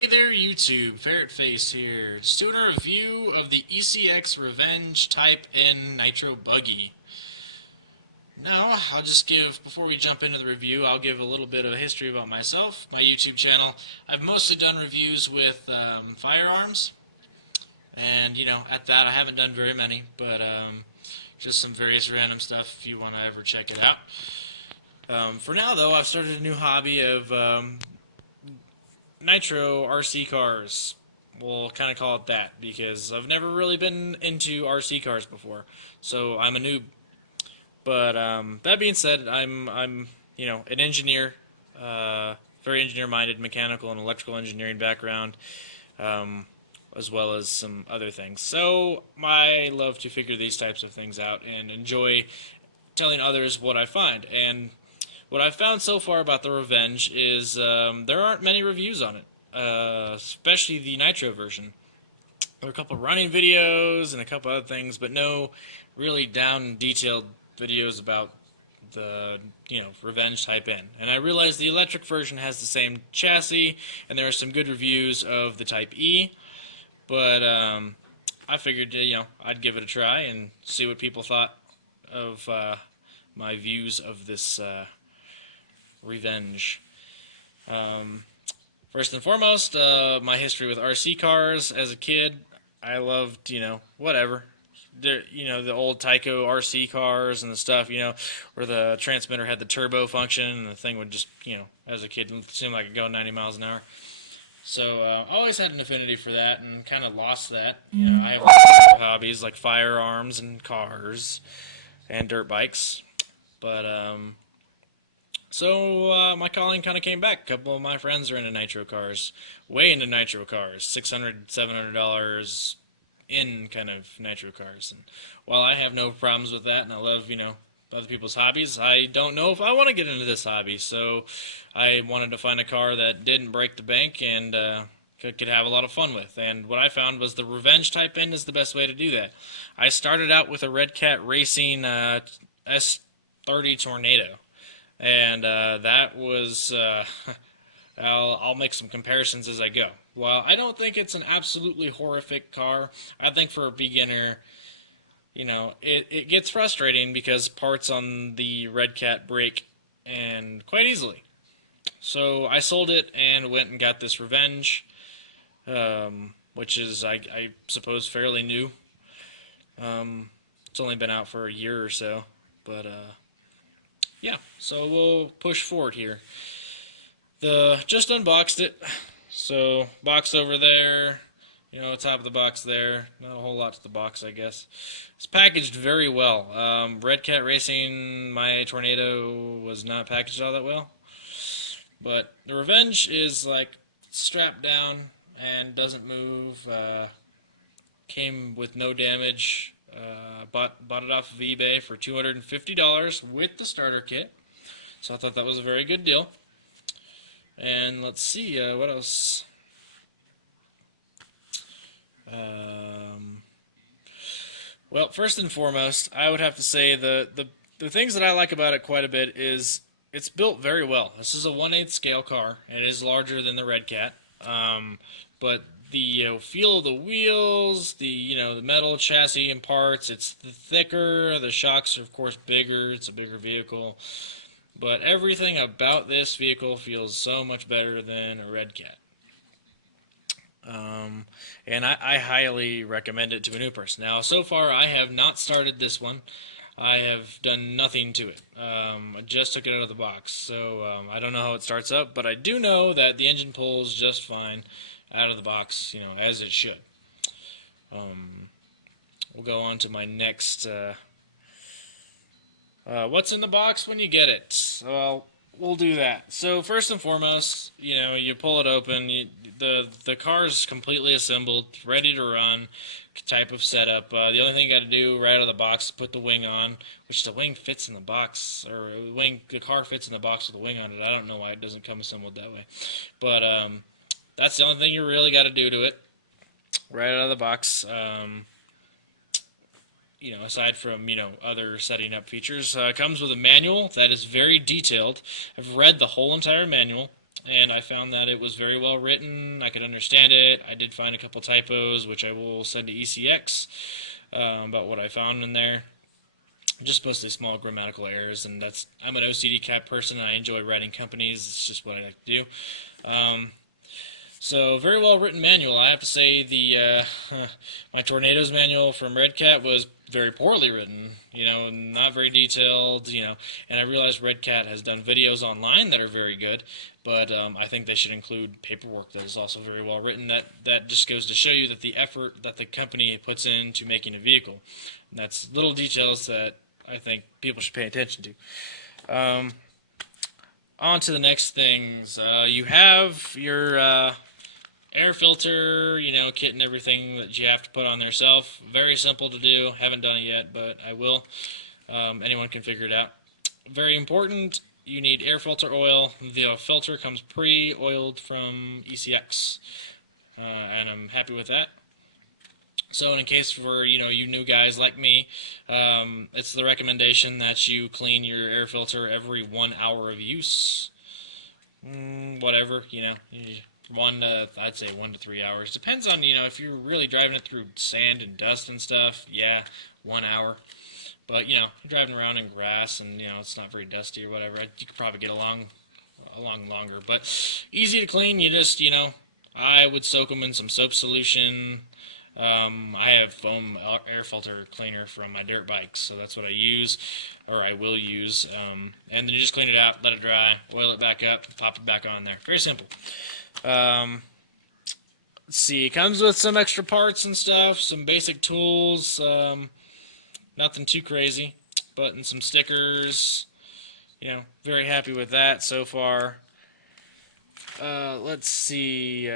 Hey there, YouTube. Ferret Face here. Just doing a review of the ECX Revenge Type N Nitro Buggy. Now, I'll just give, before we jump into the review, I'll give a little bit of a history about myself, my YouTube channel. I've mostly done reviews with firearms, and, at that I haven't done very many, but just some various random stuff if you want to ever check it out. For now, though, I've started a new hobby of Nitro RC cars. We'll kind of call it that because I've never really been into RC cars before, so I'm a noob. But that being said, I'm an engineer, very engineer-minded, mechanical and electrical engineering background, um, as well as some other things. So I love to figure these types of things out and enjoy telling others what I find. And what I've found so far about the Revenge is there aren't many reviews on it, especially the Nitro version. There are a couple of running videos and a couple other things, but no really down and detailed videos about the Revenge Type N. And I realize the electric version has the same chassis, and there are some good reviews of the Type E, but I figured I'd give it a try and see what people thought of my views of this Revenge. First and foremost, my history with RC cars as a kid. I loved, whatever. The old Tyco RC cars and the stuff, where the transmitter had the turbo function and the thing would just, as a kid, it seemed like it go 90 miles an hour. So I always had an affinity for that and kind of lost that. I have hobbies like firearms and cars and dirt bikes. But so my calling kind of came back. A couple of my friends are into nitro cars, way into nitro cars, $600, $700 in kind of nitro cars. And while I have no problems with that, and I love other people's hobbies, I don't know if I want to get into this hobby. So I wanted to find a car that didn't break the bank and could have a lot of fun with. And what I found was the Revenge Type N is the best way to do that. I started out with a Red Cat Racing S30 Tornado. And that was, I'll make some comparisons as I go. While I don't think it's an absolutely horrific car, I think for a beginner, it gets frustrating because parts on the Red Cat break and quite easily. So I sold it and went and got this Revenge, which is, I suppose, fairly new. It's only been out for a year or so, but yeah, so we'll push forward here. Just unboxed it. So box over there, top of the box there. Not a whole lot to the box, I guess. It's packaged very well. Red Cat Racing, my Tornado was not packaged all that well. But the Revenge is like strapped down and doesn't move. Came with no damage. Bought it off of eBay for $250 with the starter kit. So I thought that was a very good deal. And let's see, what else? Well, first and foremost, I would have to say the things that I like about it quite a bit is it's built very well. This is a 1/8 scale car, and it is larger than the Red Cat. But the feel of the wheels, the metal chassis and parts, it's thicker. The shocks are of course bigger. It's a bigger vehicle, but everything about this vehicle feels so much better than a Red Cat. And I highly recommend it to a new person. Now, so far I have not started this one. I have done nothing to it. I just took it out of the box, so I don't know how it starts up, but I do know that the engine pulls just fine out of the box, as it should. We'll go on to my next. What's in the box when you get it? Well, we'll do that. So first and foremost, you pull it open. The car is completely assembled, ready to run, type of setup. The only thing you got to do right out of the box is put the wing on, which the wing fits in the box, or the car fits in the box with the wing on it. I don't know why it doesn't come assembled that way, but that's the only thing you really got to do to it, right out of the box. Aside from, other setting up features, comes with a manual that is very detailed. I've read the whole entire manual. and I found that it was very well written. I could understand it. I did find a couple typos, which I will send to ECX about what I found in there. Just mostly small grammatical errors, and I'm an OCD type person, and I enjoy writing companies. It's just what I like to do. So very well written manual. I have to say my tornadoes manual from Red Cat was very poorly written. Not very detailed. And I realized Red Cat has done videos online that are very good, but I think they should include paperwork that is also very well written. That just goes to show you that the effort that the company puts into making a vehicle. And that's little details that I think people should pay attention to. On to the next things. You have your air filter, kit and everything that you have to put on there yourself. Very simple to do. Haven't done it yet, but I will. Anyone can figure it out. Very important, you need air filter oil. The filter comes pre-oiled from ECX, and I'm happy with that. So in case for you new guys like me, it's the recommendation that you clean your air filter every 1 hour of use. Whatever, I'd say 1 to 3 hours. Depends on if you're really driving it through sand and dust and stuff. Yeah, 1 hour. But you're driving around in grass and it's not very dusty or whatever. You could probably get along longer. But easy to clean. You just I would soak them in some soap solution. I have foam air filter cleaner from my dirt bikes, so that's what I use, or I will use. And then you just clean it out, let it dry, oil it back up, pop it back on there. Very simple. Let's see, it comes with some extra parts and stuff, some basic tools, nothing too crazy, but and some stickers. Very happy with that so far. Let's see.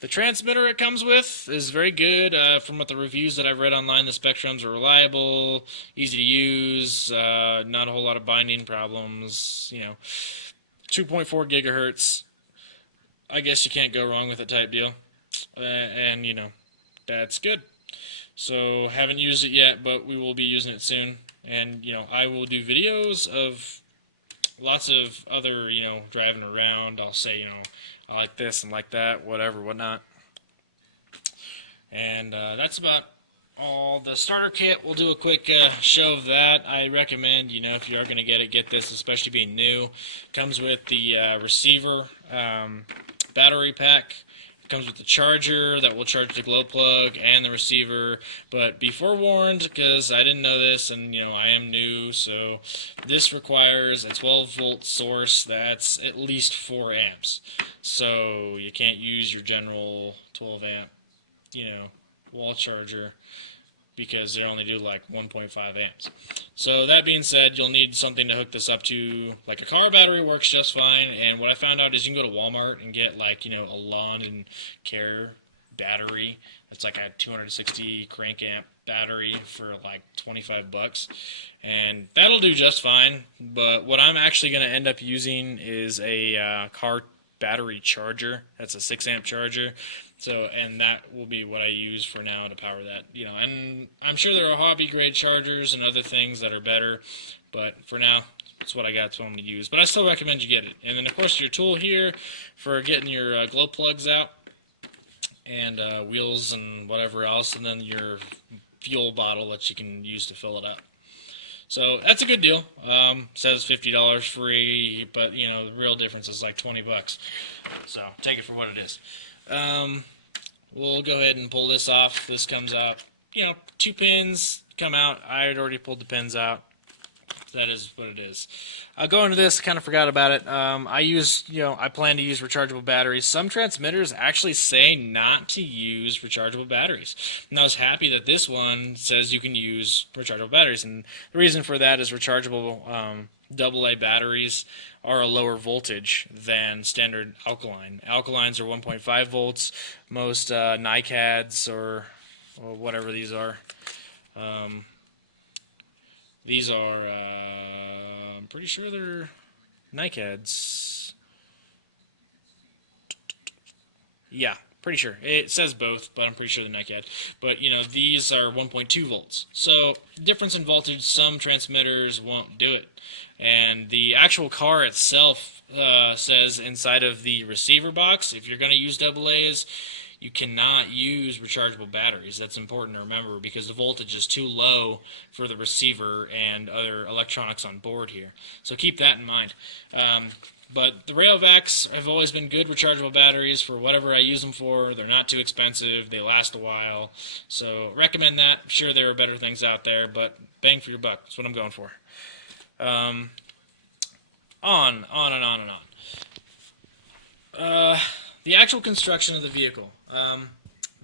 The transmitter it comes with is very good. From what the reviews that I've read online, the Spectrums are reliable, easy to use, not a whole lot of binding problems. 2.4 gigahertz. I guess you can't go wrong with it type deal. And that's good. So haven't used it yet, but we will be using it soon. And I will do videos of lots of other driving around. I'll say I like this and like that, whatever, whatnot. And that's about all. The starter kit, we'll do a quick show of that. I recommend, if you are going to get this, especially being new. Comes with the receiver, battery pack. It comes with the charger that will charge the glow plug and the receiver. But be forewarned, because I didn't know this, and I am new, so this requires a 12-volt source that's at least 4 amps. So you can't use your general 12 amp, wall charger, because they only do like 1.5 amps. So that being said, you'll need something to hook this up to. Like a car battery works just fine, and what I found out is you can go to Walmart and get like a lawn and care battery. That's like a 260 crank amp battery for like $25, and that'll do just fine. But what I'm actually going to end up using is a car battery charger. That's a 6 amp charger. So, and that will be what I use for now to power that. And I'm sure there are hobby grade chargers and other things that are better, but for now, that's what I got to use. But I still recommend you get it. And then, of course, your tool here for getting your glow plugs out, and wheels and whatever else, and then your fuel bottle that you can use to fill it up. So that's a good deal. Says $50 free, but the real difference is like $20. So take it for what it is. We'll go ahead and pull this off. This comes out. 2 pins come out. I had already pulled the pins out. That is what it is. I'll go into this. Kind of forgot about it. I plan to use rechargeable batteries. Some transmitters actually say not to use rechargeable batteries. And I was happy that this one says you can use rechargeable batteries. And the reason for that is rechargeable AA batteries are a lower voltage than standard alkaline. Alkalines are 1.5 volts. Most NiCads or whatever these are. These are, I'm pretty sure they're NiCads. Yeah, Pretty sure. It says both, but I'm pretty sure they're not yet. But, these are 1.2 volts. So, difference in voltage, some transmitters won't do it. And the actual car itself says inside of the receiver box, if you're going to use AA's, you cannot use rechargeable batteries. That's important to remember because the voltage is too low for the receiver and other electronics on board here. So keep that in mind. But the Rayovacs have always been good rechargeable batteries for whatever I use them for. They're not too expensive. They last a while. So recommend that. I'm sure there are better things out there, but bang for your buck. That's what I'm going for. On and on and on. The actual construction of the vehicle.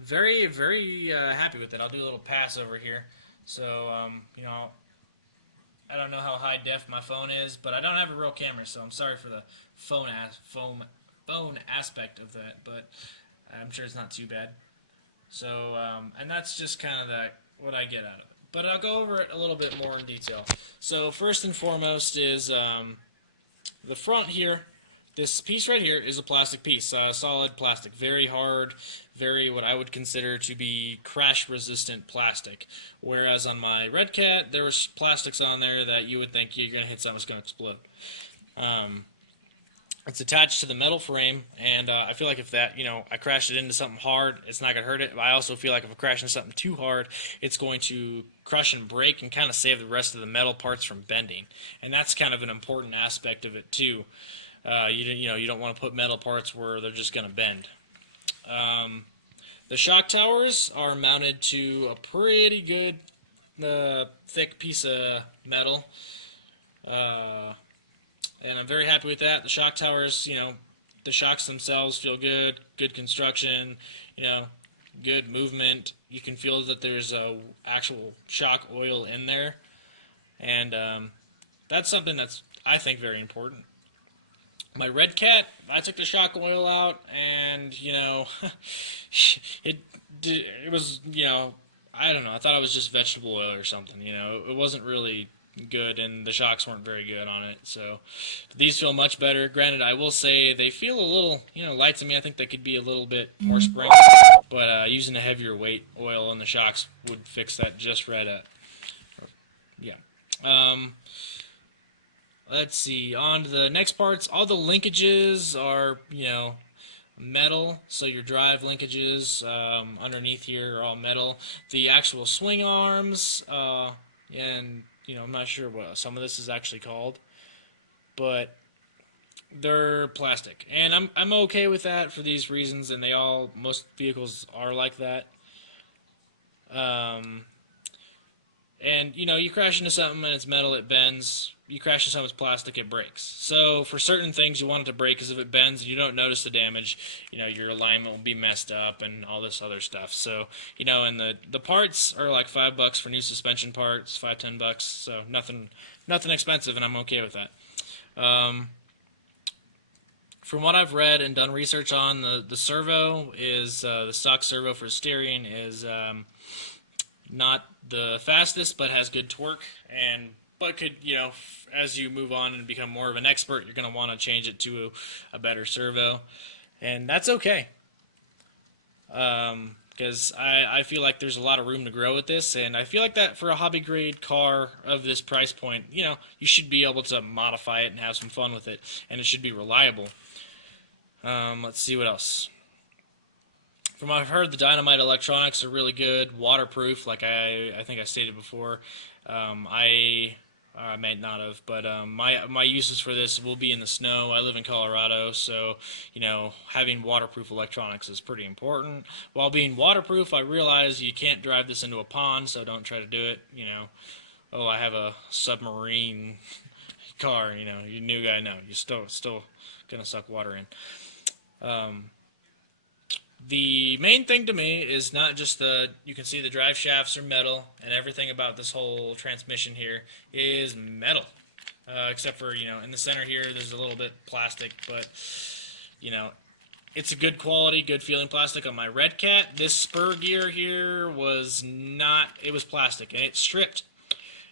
Very, very happy with it. I'll do a little pass over here. So, I don't know how high def my phone is, but I don't have a real camera, so I'm sorry for the phone aspect of that, but I'm sure it's not too bad. So, and that's just kind of what I get out of it. But I'll go over it a little bit more in detail. So first and foremost is the front here. This piece right here is a plastic piece, solid plastic, very hard, very what I would consider to be crash-resistant plastic. Whereas on my Red Cat, there was plastics on there that you would think you're going to hit something that's going to explode. It's attached to the metal frame, and I feel like if that, I crashed it into something hard, it's not going to hurt it. But I also feel like if I crash into something too hard, it's going to crush and break and kind of save the rest of the metal parts from bending. And that's kind of an important aspect of it too. You don't want to put metal parts where they're just going to bend. The shock towers are mounted to a pretty good thick piece of metal. And I'm very happy with that. The shock towers, the shocks themselves feel good, good construction, good movement. You can feel that there's actual shock oil in there. And that's something that's, I think, very important. My Red Cat, I took the shock oil out, and, it was, I don't know, I thought it was just vegetable oil or something, it wasn't really good, and the shocks weren't very good on it, so these feel much better. Granted, I will say they feel a little, light to me. I think they could be a little bit more spring, but using a heavier weight oil in the shocks would fix that just right up. Yeah. Let's see, on to the next parts. All the linkages are, metal, so your drive linkages underneath here are all metal. The actual swing arms, and, I'm not sure what some of this is actually called, but they're plastic. And I'm okay with that for these reasons, and most vehicles are like that. And, you crash into something and it's metal, it bends. You crash into something that's plastic, it breaks. So for certain things, you want it to break, because if it bends and you don't notice the damage, your alignment will be messed up and all this other stuff. So, and the parts are like $5 for new suspension parts, $5-10, so nothing expensive, and I'm okay with that. From what I've read and done research on, the servo is, the stock servo for steering is not the fastest, but has good torque, but could, as you move on and become more of an expert, you're going to want to change it to a better servo, and that's okay. Because I feel like there's a lot of room to grow with this, and I feel like that for a hobby grade car of this price point, you should be able to modify it and have some fun with it, and it should be reliable. Let's see what else. From what I've heard, the Dynamite electronics are really good, waterproof, like I think I stated before. I may not have, but my uses for this will be in the snow. I live in Colorado, so having waterproof electronics is pretty important. While being waterproof, I realize you can't drive this into a pond, so don't try to do it. Oh, I have a submarine car. You new guy, no, you're still gonna suck water in. The main thing to me is not just you can see the drive shafts are metal, and everything about this whole transmission here is metal. Except for, in the center here, there's a little bit plastic, but, it's a good quality, good feeling plastic. On my Red Cat, this spur gear here was not, it was plastic, and it stripped.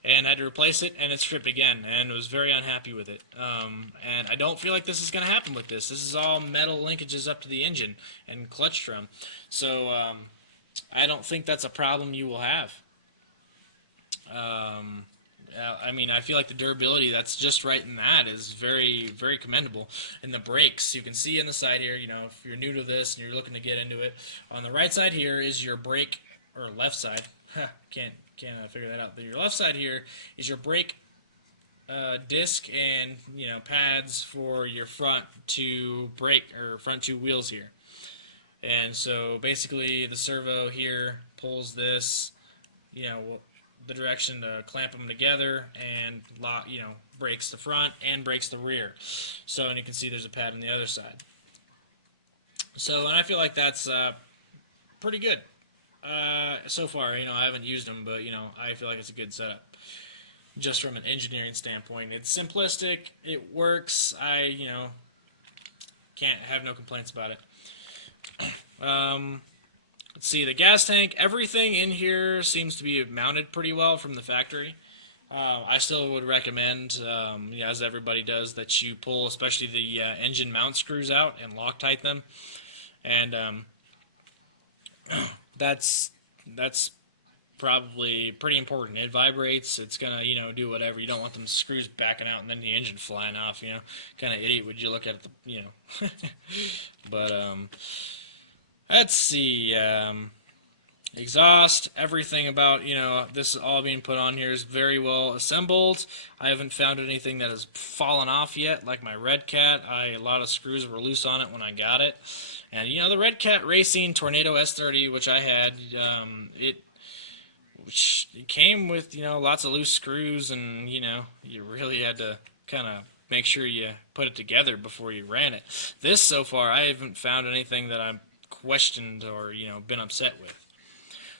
and I had to replace it, and it stripped again, and was very unhappy with it. And I don't feel like this is going to happen with this. This is all metal linkages up to the engine and clutch drum, so I don't think that's a problem you will have. I mean, I feel like the durability that's just right in that is very, very commendable. And the brakes, you can see in the side here, if you're new to this and you're looking to get into it, on the right side here is your brake, or left side. Can't figure that out. But your left side here is your brake disc and pads for your front two brake or front two wheels here. And so basically the servo here pulls this, the direction to clamp them together and lock, brakes the front and brakes the rear. So, and you can see there's a pad on the other side. So, and I feel like that's pretty good so far. I haven't used them, but I feel like it's a good setup. Just from an engineering standpoint, it's simplistic. It works. I can't have no complaints about it. Let's see, the gas tank, everything in here seems to be mounted pretty well from the factory. I still would recommend, as everybody does, that you pull especially the engine mount screws out and Loctite them. And that's probably pretty important. It vibrates. It's going to, do whatever. You don't want them screws backing out and then the engine flying off, Kind of idiot would you look at the, But, let's see, exhaust, everything about, this all being put on here is very well assembled. I haven't found anything that has fallen off yet, like my Red Cat. A lot of screws were loose on it when I got it. And, the Red Cat Racing Tornado S30, which I had, it came with, lots of loose screws, and, you really had to kind of make sure you put it together before you ran it. This, so far, I haven't found anything that I'm questioned or been upset with.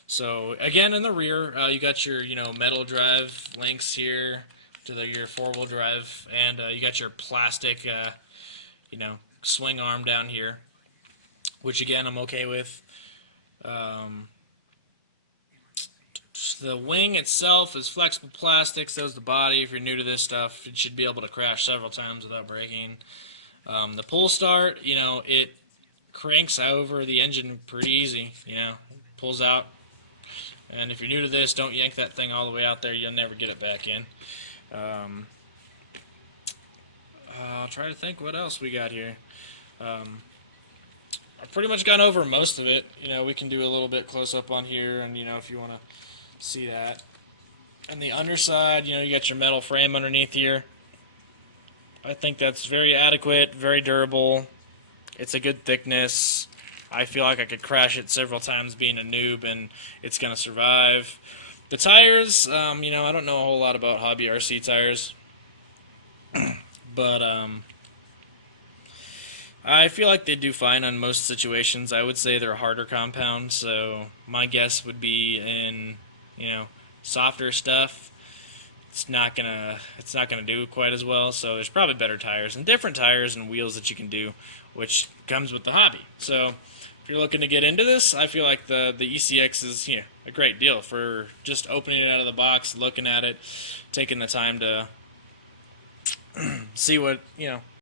So again, in the rear, you got your metal drive links here to your four-wheel drive, and you got your plastic swing arm down here, which again I'm okay with. The wing itself is flexible plastic, so is the body. If you're new to this stuff, it should be able to crash several times without breaking. The pull start, it cranks over the engine pretty easy, pulls out. And if you're new to this, don't yank that thing all the way out there. You'll never get it back in. I'll try to think what else we got here. I've pretty much gone over most of it. We can do a little bit close up on here, and if you want to see that. And the underside, you got your metal frame underneath here. I think that's very adequate, very durable. It's a good thickness. I feel like I could crash it several times being a noob, and it's going to survive. The tires, I don't know a whole lot about hobby RC tires. But I feel like they do fine on most situations. I would say they're a harder compound, so my guess would be in, softer stuff. It's not gonna do quite as well. So there's probably better tires and different tires and wheels that you can do, which comes with the hobby. So if you're looking to get into this, I feel like the ECX is a great deal for just opening it out of the box, looking at it, taking the time to see what